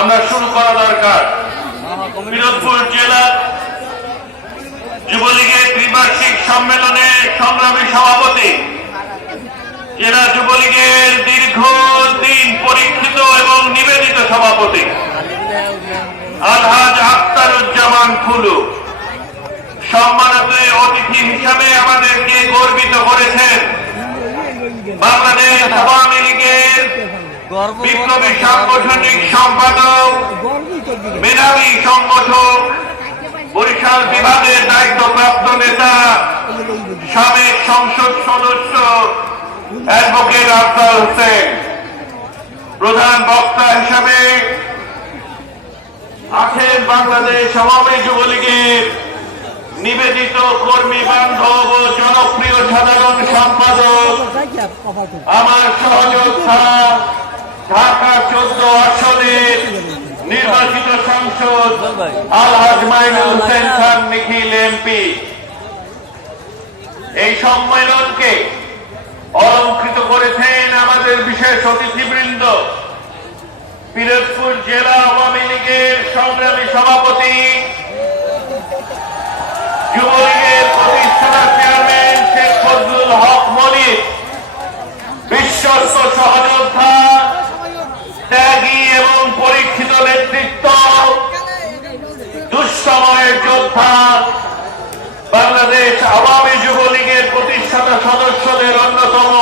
আমরা শুরু করা দরকার। পিরোজপুর জেলা যুবলীগের ত্রিবার্ষিক সম্মেলনে সংগ্রামী সভাপতি, জেলা যুবলীগের দীর্ঘদিন পরীক্ষিত এবং নিবেদিত সভাপতি আলহাজ আখতারুজ্জামান ফুলু সম্মানিত অতিথি হিসাবে আমাদেরকে গর্বিত করেছেন। বাংলাদেশ আওয়ামী লীগের বিপ্লবী সাংগঠনিক সম্পাদক, মেধাবী সংগঠক, বরিশাল বিভাগের দায়িত্বপ্রাপ্ত নেতা, সাবেক সংসদ সদস্য অ্যাডভোকেট আফজাল হোসেন, প্রধান বক্তা হিসাবে আখের বাংলাদেশ আওয়ামী যুবলীগের নিবেদিত কর্মী বান্ধব ও জনপ্রিয় সাধারণ সম্পাদক, আমার সহযোদ্ধা, ঢাকা 14 আসনের নির্বাচিত সংসদ আলহাজ মাইনুল হোসেন খান নিখিল এমপি। এই সম্মেলনকে অলংকৃত করেছেন আমাদের বিশেষ অতিথিবৃন্দ, পিরোজপুর জেলা আওয়ামী লীগের সংগ্রামী সভাপতি, যুবলীগের প্রতিষ্ঠাতা চেয়ারম্যান শেখ ফজলুল হক মনির, বিশ্বস্ত সহযোদ্ধা, ত্যাগী এবং পরীক্ষিত নেতৃত্ব, দুঃসময়ের যোদ্ধা, বাংলাদেশ আওয়ামী যুবলীগের প্রতিষ্ঠাতা সদস্যদের অন্যতম